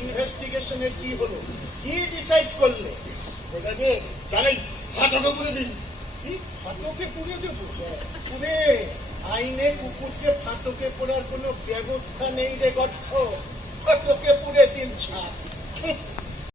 ইনভেস্টিগেশনের কি হলো, কি ডিসাইড করলে? ওটাকে জানাই ফাটকে পুড়ে দিন। কি ফাটকে পুড়ে দেবো? পুড়ে আইনে কুকুরকে ফাটকে পড়ার কোনো ব্যবস্থা নেই রে গর্থ।